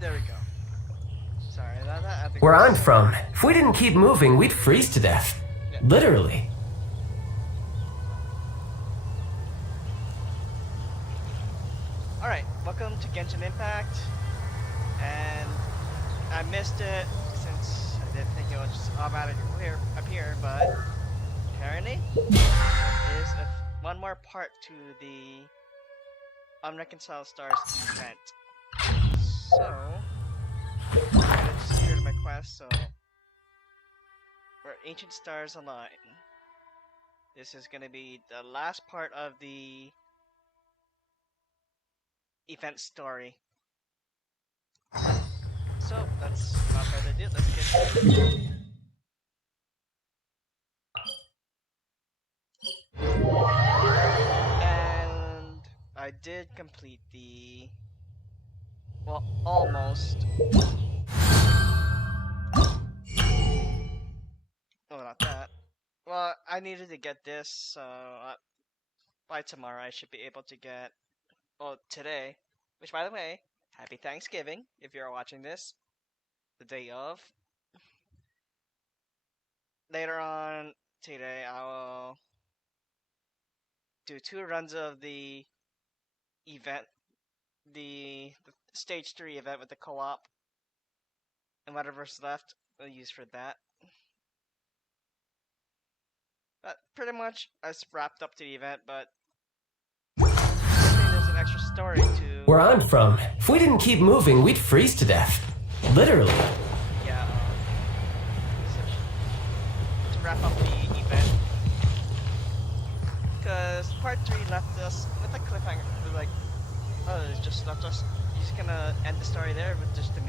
there we go. Sorry, that Where I'm from, if we didn't keep moving, we'd freeze to death. Yeah. Literally. Alright, welcome to Genshin Impact. And I missed it since I didn't think it was just automatically up here, but apparently there is one more part to the Unreconciled Stars event. So, I just secured my quest, so for Ancient Stars Align. This is gonna be the last part of the event story. So, that's not further ado, let's get started. And I did complete the... well, almost. Oh, not that. Well, I needed to get this, so by tomorrow I should be able to get... well, today, which by the way, happy Thanksgiving if you're watching this, the day of. Later on today, I will do 2 runs of the event, the stage 3 event with the co-op, and whatever's left, I'll use for that. But pretty much, I wrapped up the event, but there's an extra story to... Where I'm from, if we didn't keep moving, we'd freeze to death. Literally. yeah, to wrap up the event. Because part 3 left us with a cliffhanger. We're like, oh, it's just left us. He's gonna end the story there with just the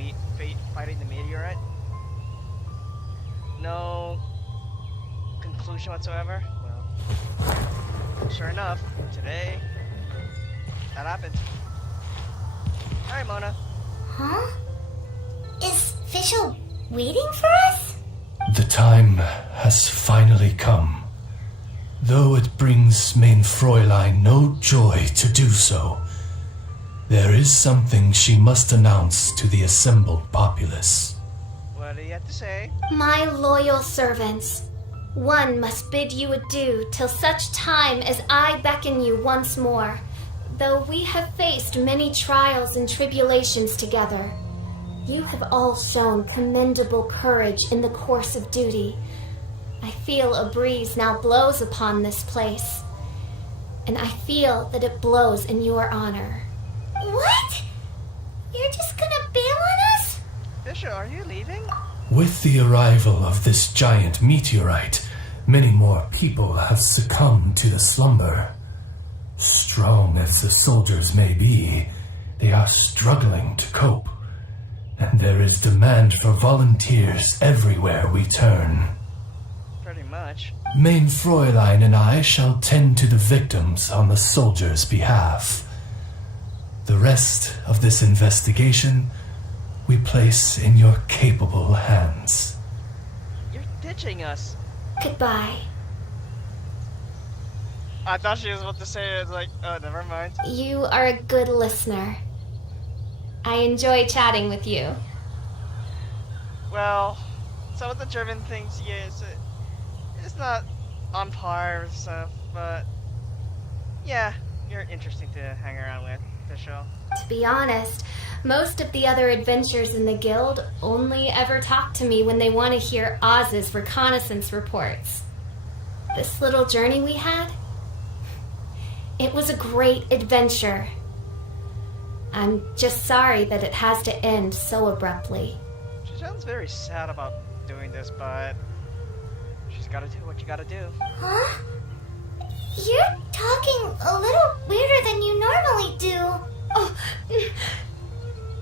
fighting the meteorite. No conclusion whatsoever. Well, sure enough, today that happened. Alright, Mona. Huh? Is Fischl waiting for us? The time has finally come. Though it brings main Fräulein no joy to do so, there is something she must announce to the assembled populace. What do you have to say? My loyal servants, one must bid you adieu till such time as I beckon you once more. Though we have faced many trials and tribulations together, you have all shown commendable courage in the course of duty. I feel a breeze now blows upon this place, and I feel that it blows in your honor. What? You're just gonna bail on us? Fischl, are you leaving? With the arrival of this giant meteorite, many more people have succumbed to the slumber. Strong as the soldiers may be, they are struggling to cope, and there is demand for volunteers everywhere we turn. Pretty much. Main Fräulein and I shall tend to the victims on the soldiers' behalf. The rest of this investigation we place in your capable hands. You're ditching us. Goodbye. I thought she was about to say it, like, oh, never mind. You are a good listener. I enjoy chatting with you. Well, some of the German things, yes, it's not on par with stuff, but yeah, you're interesting to hang around with, Fischl. To be honest, most of the other adventurers in the guild only ever talk to me when they want to hear Oz's reconnaissance reports. This little journey we had, it was a great adventure. I'm just sorry that it has to end so abruptly. She sounds very sad about doing this, but she's gotta do what you gotta do. Huh? You're talking a little weirder than you normally do. Oh,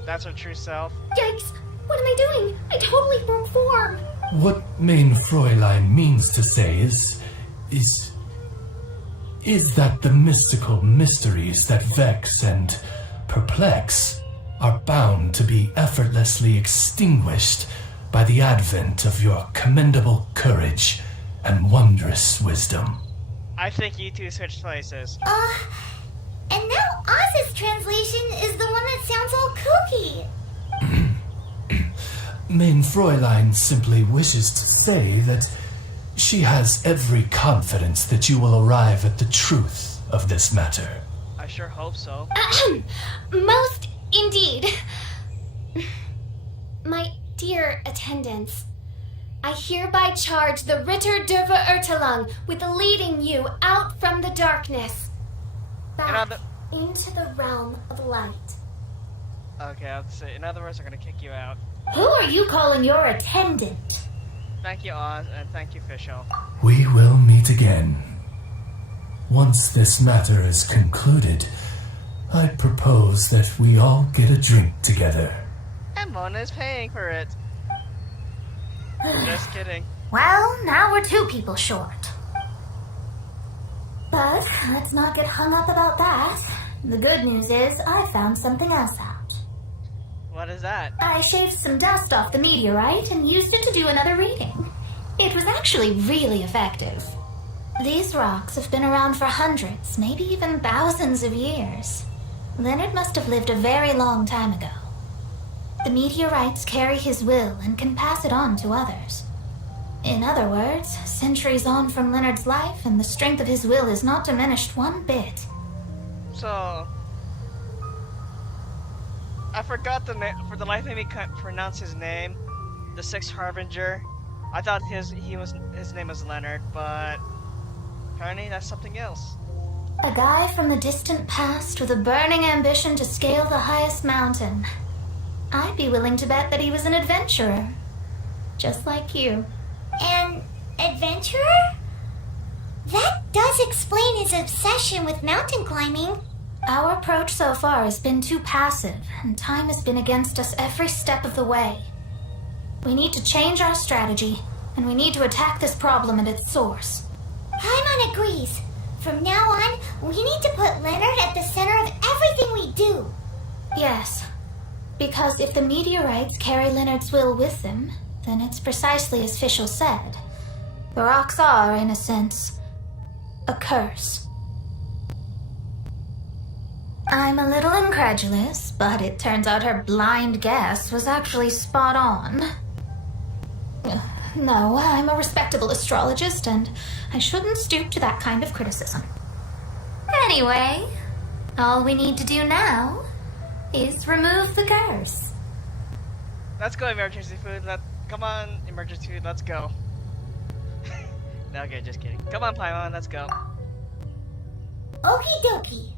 That's her true self. yikes! What am I doing? I totally broke form. What main Fräulein means to say is that the mystical mysteries that vex and perplex are bound to be effortlessly extinguished by the advent of your commendable courage and wondrous wisdom. I think you two switched places. And now Oz's translation is the one that sounds all kooky. Mein Fräulein simply wishes to say that she has every confidence that you will arrive at the truth of this matter. I sure hope so. Most indeed. My dear attendants, I hereby charge the Ritter Derva Ertelang with leading you out from the darkness, back into the realm of light. Okay, I'll say. In other words, I'm gonna kick you out. Who are you calling your attendant? Thank you, Oz, and thank you, Fischl. We will meet again. Once this matter is concluded, I propose that we all get a drink together. And Mona's paying for it. Just kidding. Well, now we're 2 people short. But let's not get hung up about that. The good news is I found something else out. What is that? I shaved some dust off the meteorite and used it to do another reading. It was actually really effective. These rocks have been around for hundreds, maybe even thousands of years. Leonard must have lived a very long time ago. The meteorites carry his will and can pass it on to others. In other words, centuries on from Leonard's life, and the strength of his will is not diminished one bit. So, I forgot the name. For the life of me, can't pronounce his name. The Sixth Harbinger. I thought his name was Leonard, but apparently that's something else. A guy from the distant past with a burning ambition to scale the highest mountain. I'd be willing to bet that he was an adventurer. Just like you. An adventurer? That does explain his obsession with mountain climbing. Our approach so far has been too passive, and time has been against us every step of the way. We need to change our strategy, and we need to attack this problem at its source. Paimon agrees. From now on, we need to put Leonard at the center of everything we do. Yes, because if the meteorites carry Leonard's will with them, then it's precisely as Fischl said. The rocks are, in a sense, a curse. I'm a little incredulous, but it turns out her blind guess was actually spot on. No, I'm a respectable astrologist, and I shouldn't stoop to that kind of criticism. Anyway, all we need to do now is remove the curse. Let's go, emergency food. Come on, emergency food. Let's go. No, okay, just kidding. Come on, Paimon. Let's go. Okie dokie.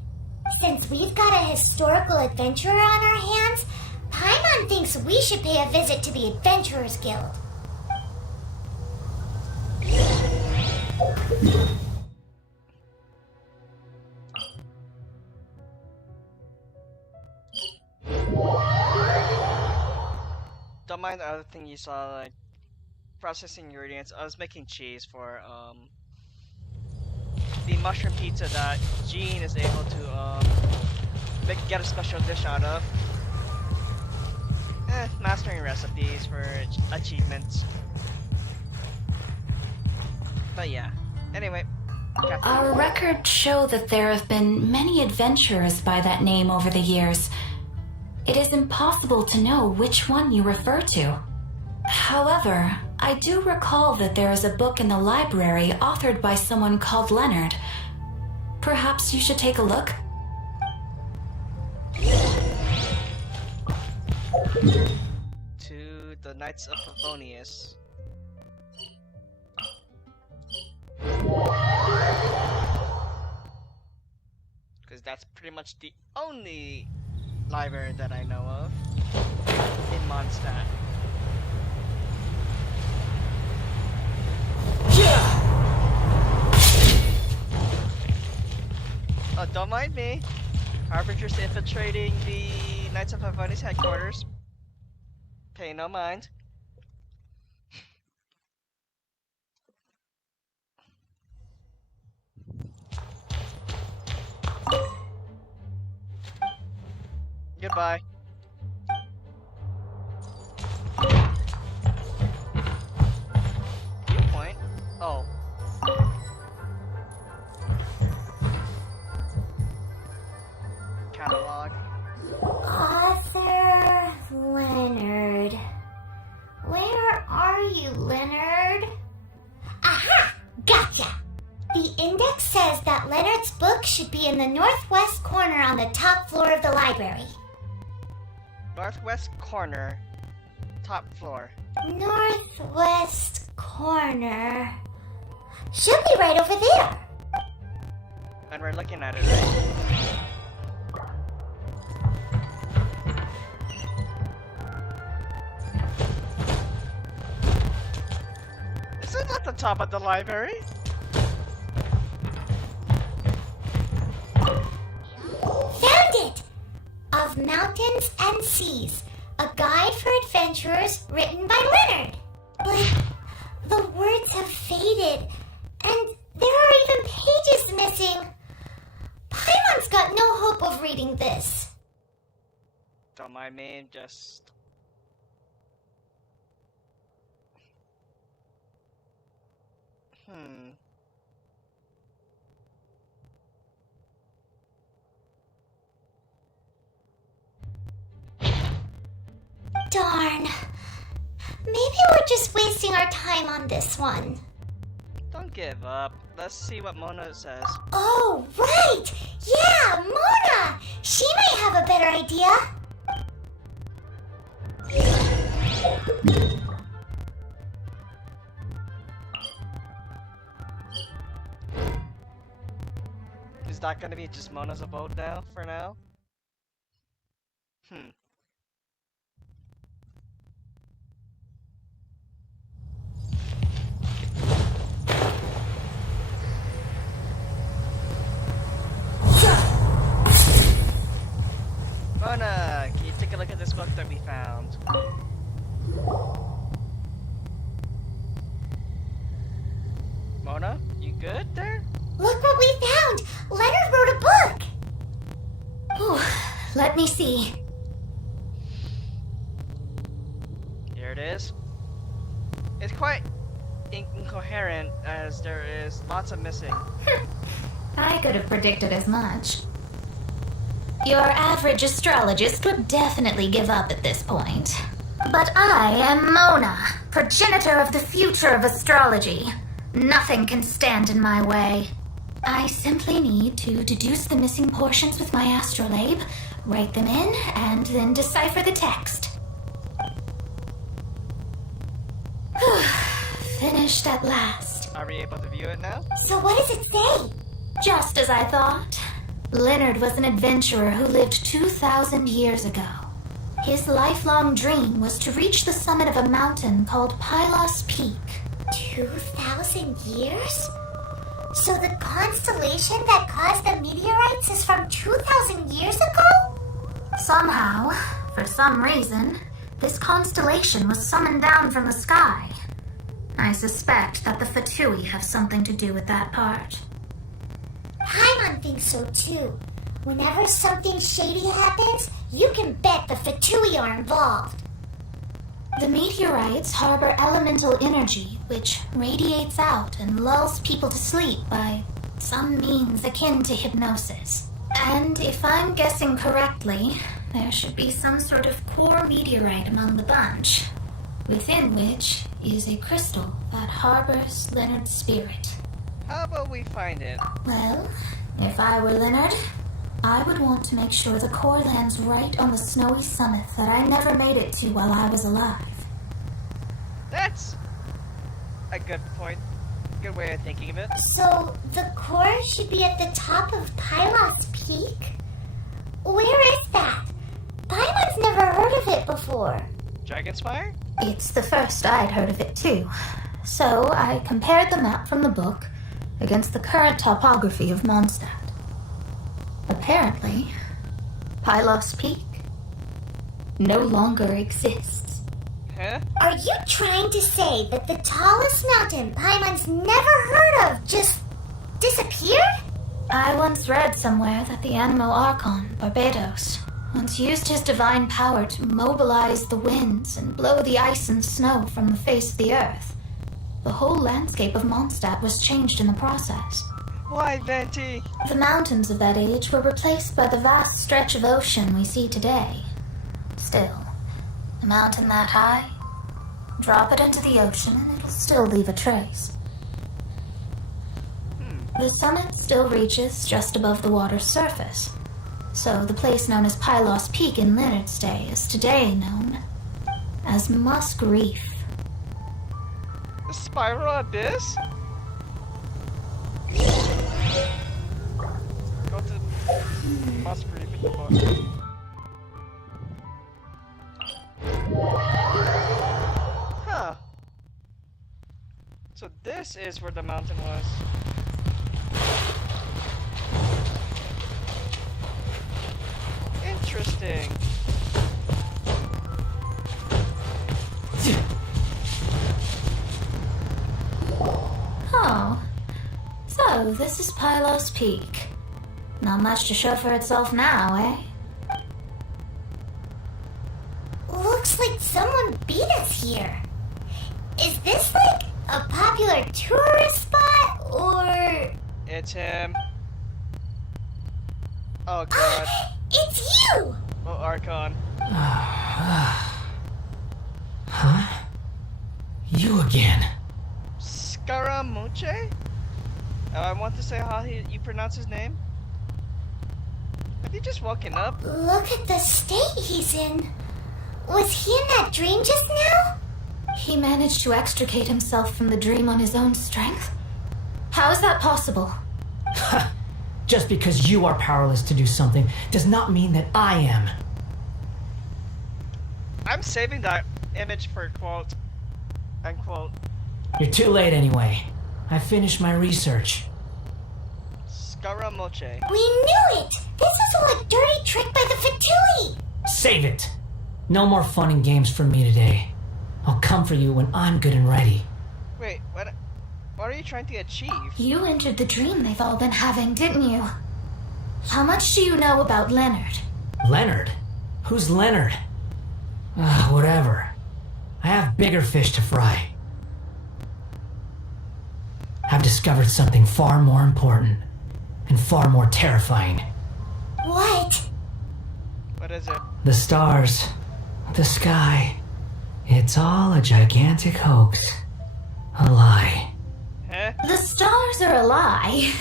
Since we've got a historical adventurer on our hands, Paimon thinks we should pay a visit to the Adventurers Guild. Don't mind the other thing you saw, like processing ingredients. I was making cheese for the mushroom pizza that Jean is able to get a special dish out of. Mastering recipes for achievements. But yeah. Anyway. Our records show that there have been many adventurers by that name over the years. It is impossible to know which one you refer to. However, I do recall that there is a book in the library authored by someone called Leonard. Perhaps you should take a look? To the Knights of Favonius. Because that's pretty much the only library that I know of in Mondstadt. Oh, don't mind me. Harbingers infiltrating the Knights of Favonius headquarters. Pay no mind. Goodbye. Viewpoint? Oh. Catalog. Author Leonard. are you, Leonard? Aha! Gotcha! The index says that Leonard's book should be in the northwest corner on the top floor of the library. Northwest corner, top floor. Northwest corner. Should be right over there. And we're looking at it, right? This is not the top of the library. Found it! Of Mountains and Seas, a guide for adventurers written by Leonard. But the words have faded, and there are even pages missing. Paimon's got no hope of reading this. Don't mind me, just... Darn. Maybe we're just wasting our time on this one. Don't give up. Let's see what Mona says. Oh, right! Yeah, Mona! She may have a better idea. Is that gonna be just Mona's abode now, for now? Mona, can you take a look at this book that we found? Mona, you good there? Look what we found! Leonard wrote a book! Ooh, let me see. Here it is. It's quite incoherent as there is lots of missing. I could have predicted as much. Your average astrologist would definitely give up at this point. But I am Mona, progenitor of the future of astrology. Nothing can stand in my way. I simply need to deduce the missing portions with my astrolabe, write them in, and then decipher the text. Finished at last. Are we able to view it now? So what does it say? Just as I thought. Leonard was an adventurer who lived 2,000 years ago. His lifelong dream was to reach the summit of a mountain called Pylos Peak. 2,000 years? So the constellation that caused the meteorites is from 2,000 years ago? Somehow, for some reason, this constellation was summoned down from the sky. I suspect that the Fatui have something to do with that part. Paimon thinks so too. Whenever something shady happens, you can bet the Fatui are involved. The meteorites harbor elemental energy, which radiates out and lulls people to sleep by some means akin to hypnosis. And if I'm guessing correctly, there should be some sort of core meteorite among the bunch, within which is a crystal that harbors Leonard's spirit. How about we find it? Well, if I were Leonard, I would want to make sure the core lands right on the snowy summit that I never made it to while I was alive. That's a good point. Good way of thinking of it. So the core should be at the top of Pylos Peak? Where is that? Paimon's never heard of it before. Dragonspire? It's the first I'd heard of it too. So I compared the map from the book against the current topography of Mondstadt. Apparently, Pylos Peak no longer exists. Huh? Are you trying to say that the tallest mountain Paimon's never heard of just disappeared? I once read somewhere that the Animo Archon, Barbados, once used his divine power to mobilize the winds and blow the ice and snow from the face of the earth. The whole landscape of Mondstadt was changed in the process. Why, Venti? The mountains of that age were replaced by the vast stretch of ocean we see today. Still, a mountain that high Drop it into the ocean and it'll still leave a trace. The summit still reaches just above the water's surface. So the place known as Pylos Peak in Leonard's day is today known as Musk Reef. The Spiral Abyss? Go to Musk Reef in the book. Huh. So this is where the mountain was. Interesting. Oh. So, this is Pylos Peak. Not much to show for itself now, eh? Looks like someone beat us here. Is this like a popular tourist spot or... It's him. Oh god. It's you! Oh, Archon. Huh? You again. Scaramucci? I want to say how you pronounce his name. Have you just woken up? Look at the state he's in. Was he in that dream just now? He managed to extricate himself from the dream on his own strength? How is that possible? Just because you are powerless to do something does not mean that I am. I'm saving that image for quote unquote. You're too late anyway. I finished my research. Scaramucci. We knew it! This is all a dirty trick by the Fatui! Save it! No more fun and games for me today. I'll come for you when I'm good and ready. Wait, what are you trying to achieve? You entered the dream they've all been having, didn't you? How much do you know about Leonard? Leonard? Who's Leonard? Whatever. I have bigger fish to fry. I've discovered something far more important and far more terrifying. What? What is it? The stars, the sky. It's all a gigantic hoax. A lie. Huh? The stars are a lie.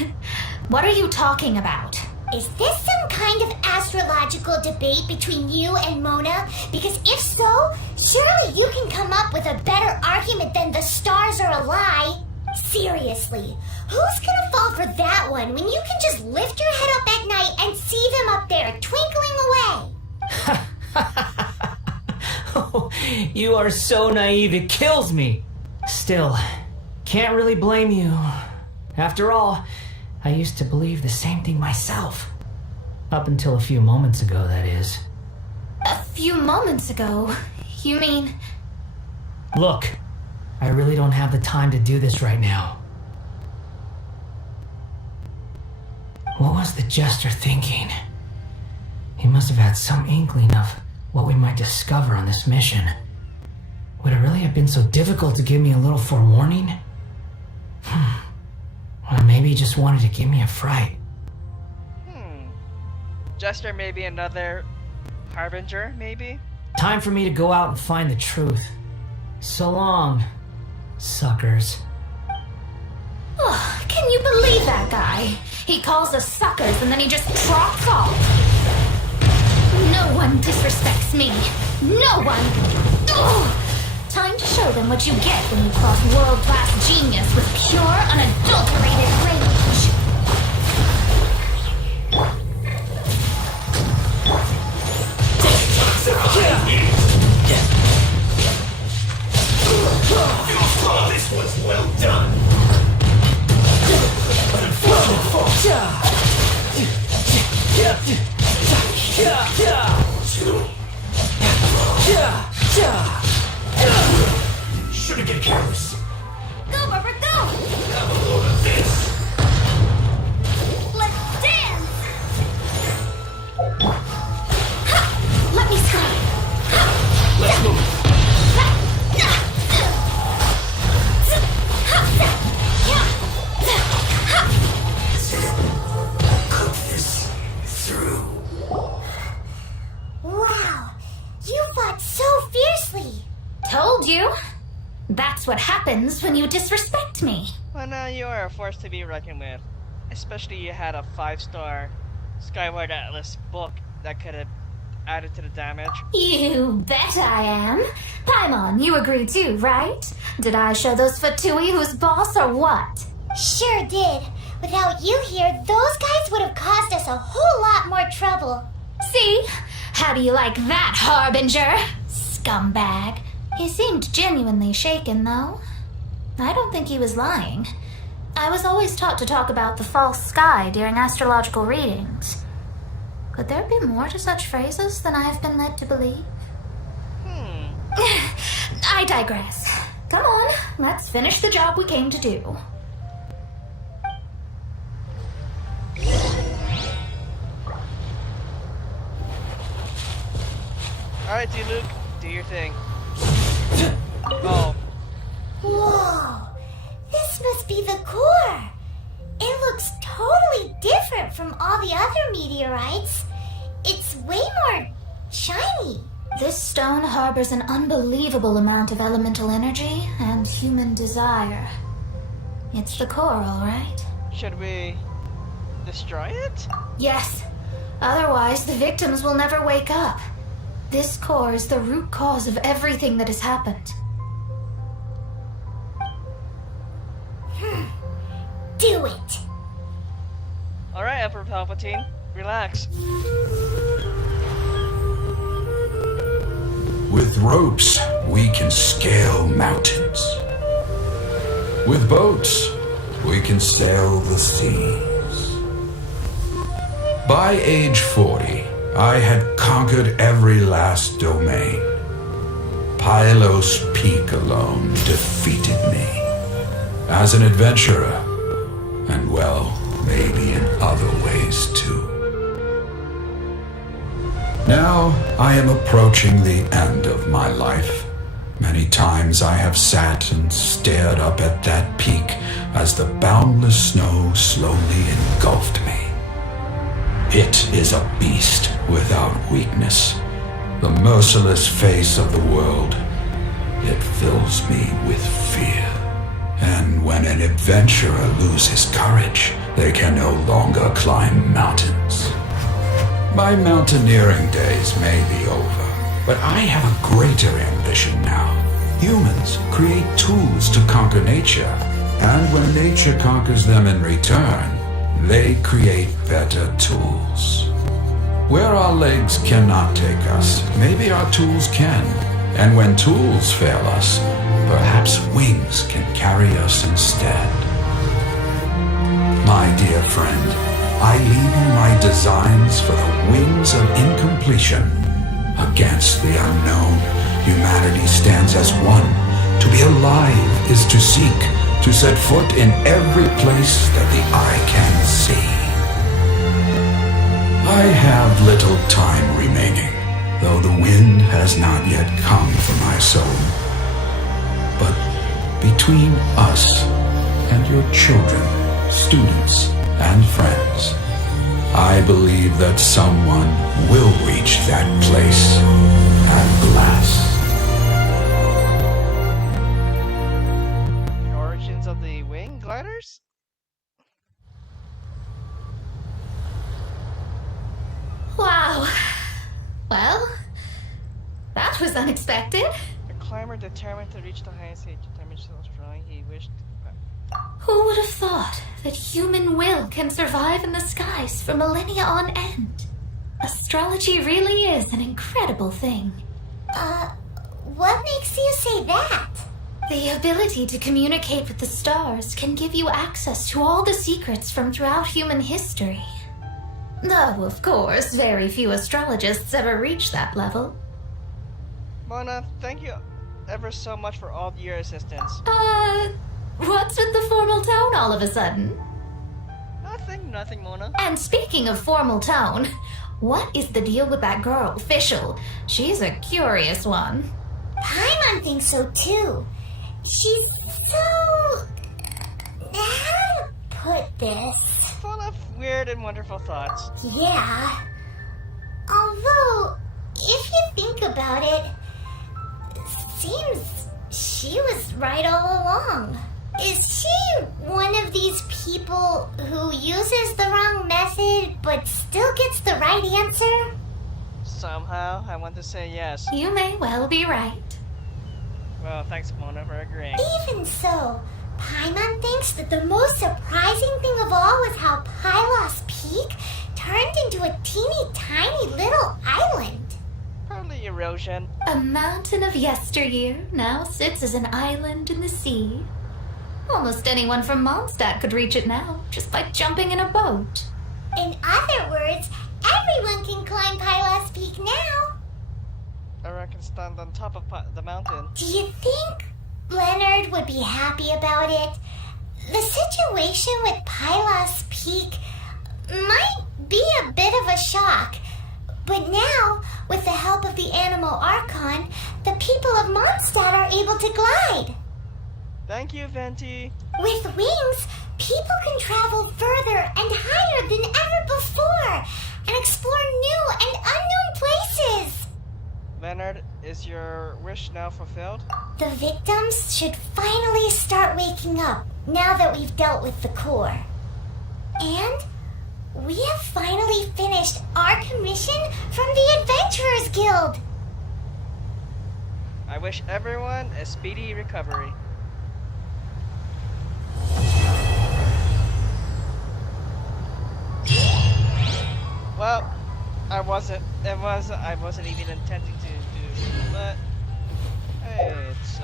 What are you talking about? Is this some kind of astrological debate between you and Mona? Because if so, surely you can come up with a better argument than the stars are a lie. Seriously, who's gonna fall for that one when you can just lift your head up at night and see them up there twinkling away? Oh, you are so naive it kills me. Still, can't really blame you. After all, I used to believe the same thing myself. Up until a few moments ago, that is. A few moments ago? You mean... Look, I really don't have the time to do this right now. What was the jester thinking? He must have had some inkling of what we might discover on this mission. Would it really have been so difficult to give me a little forewarning? Or maybe he just wanted to give me a fright. Jester maybe another harbinger, maybe? Time for me to go out and find the truth. So long, suckers. Oh, can you believe that guy? He calls us suckers and then he just trots off. No one disrespects me. No one. Ugh. Time to show them what you get when you cross world-class genius with pure, unadulterated rage. This was well done. Shouldn't get careless. Go, Barbara, go! Have a load of this. Let's dance! Let me see. Let's move. Cook this through. Wow, you fought so fiercely. Told you. That's what happens when you disrespect me. Well, now you are a force to be reckoned with. Especially you had a 5-star Skyward Atlas book that could have added to the damage. You bet I am. Paimon, you agree too, right? Did I show those Fatui who's boss or what? Sure did. Without you here, those guys would have caused us a whole lot more trouble. See? How do you like that, Harbinger? Scumbag. He seemed genuinely shaken, though. I don't think he was lying. I was always taught to talk about the false sky during astrological readings. Could there be more to such phrases than I have been led to believe? I digress. Come on, let's finish the job we came to do. Alright, Luke, do your thing. Oh. Whoa! This must be the core! It looks totally different from all the other meteorites. It's way more shiny. This stone harbors an unbelievable amount of elemental energy and human desire. It's the core, all right? Should we destroy it? Yes. Otherwise, the victims will never wake up. This core is the root cause of everything that has happened. Do it! Alright, Emperor Palpatine, relax. With ropes, we can scale mountains. With boats, we can sail the seas. By age 40, I had conquered every last domain. Pylos Peak alone defeated me. As an adventurer, and well, maybe in other ways too. Now I am approaching the end of my life. Many times I have sat and stared up at that peak as the boundless snow slowly engulfed me. It is a beast without weakness, the merciless face of the world. It fills me with fear. And when an adventurer loses courage, they can no longer climb mountains. My mountaineering days may be over, but I have a greater ambition now. Humans create tools to conquer nature, and when nature conquers them in return, they create better tools. Where our legs cannot take us, maybe our tools can. And when tools fail us, perhaps wings can carry us instead. My dear friend, I leave you my designs for the wings of incompletion. Against the unknown, humanity stands as one. To be alive is to seek, to set foot in every place that the eye can see. I have little time remaining, though the wind has not yet come for my soul. But between us and your children, students, and friends, I believe that someone will reach that place at last. The origins of the wing gliders? Wow. Well, that was unexpected. A climber determined to reach the highest height, determined so strong he wished. Who would have thought that human will can survive in the skies for millennia on end? Astrology really is an incredible thing. What makes you say that? The ability to communicate with the stars can give you access to all the secrets from throughout human history. Though, of course, very few astrologists ever reach that level. Mona, thank you ever so much for all your assistance. What's with the formal tone all of a sudden? Nothing, Mona. And speaking of formal tone, what is the deal with that girl, Fischl? She's a curious one. Paimon thinks so too. She's so... how to put this? Full of weird and wonderful thoughts. Yeah. Although, if you think about it, seems she was right all along. Is she one of these people who uses the wrong method but still gets the right answer? Somehow, I want to say yes. You may well be right. Well, thanks, Mona, for agreeing. Even so, Paimon thinks that the most surprising thing of all was how Pylos Peak turned into a teeny tiny little island. Probably erosion. A mountain of yesteryear now sits as an island in the sea. Almost anyone from Mondstadt could reach it now, just by jumping in a boat. In other words, everyone can climb Pylos Peak now. Or I can stand on top of the mountain. Do you think Leonard would be happy about it? The situation with Pylos Peak might be a bit of a shock. But now, with the help of the Animal Archon, the people of Mondstadt are able to glide. Thank you, Venti. With wings, people can travel further and higher than ever before and explore new and unknown places. Leonard, is your wish now fulfilled? The victims should finally start waking up now that we've dealt with the core. And we have finally finished our commission from the Adventurers Guild. I wish everyone a speedy recovery. Well, I wasn't even intending to do, but hey, it's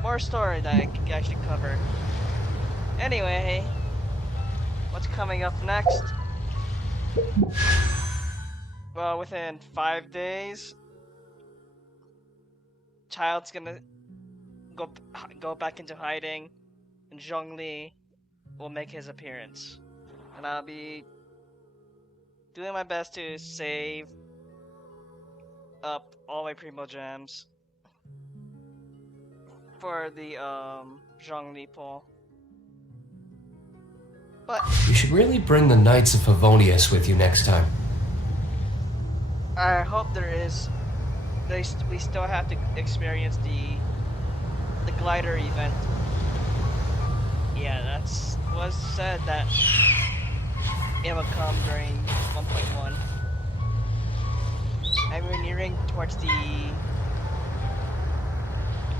more story that I can actually cover. Anyway, what's coming up next? Well, within 5 days, Child's gonna go back into hiding, and Zhongli will make his appearance. And I'll be doing my best to save up all my Primo Gems for the Zhongli poll. But You should really bring the Knights of Favonius with you next time. I hope there is. We still have to experience the glider event. Yeah, that's was said that it will come during 1.1. And we're nearing towards the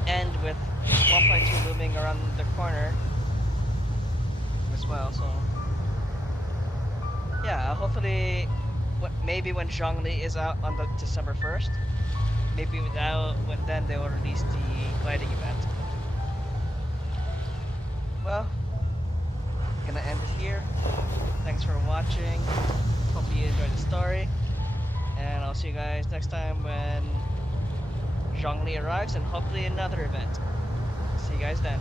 end with 1.2 looming around the corner as well. So yeah, hopefully, maybe when Zhongli is out on the December 1st, maybe then they will release the gliding event. Well, gonna end it here. Thanks for watching. Hope you enjoyed the story, and I'll see you guys next time when Zhongli arrives and hopefully another event. See you guys then.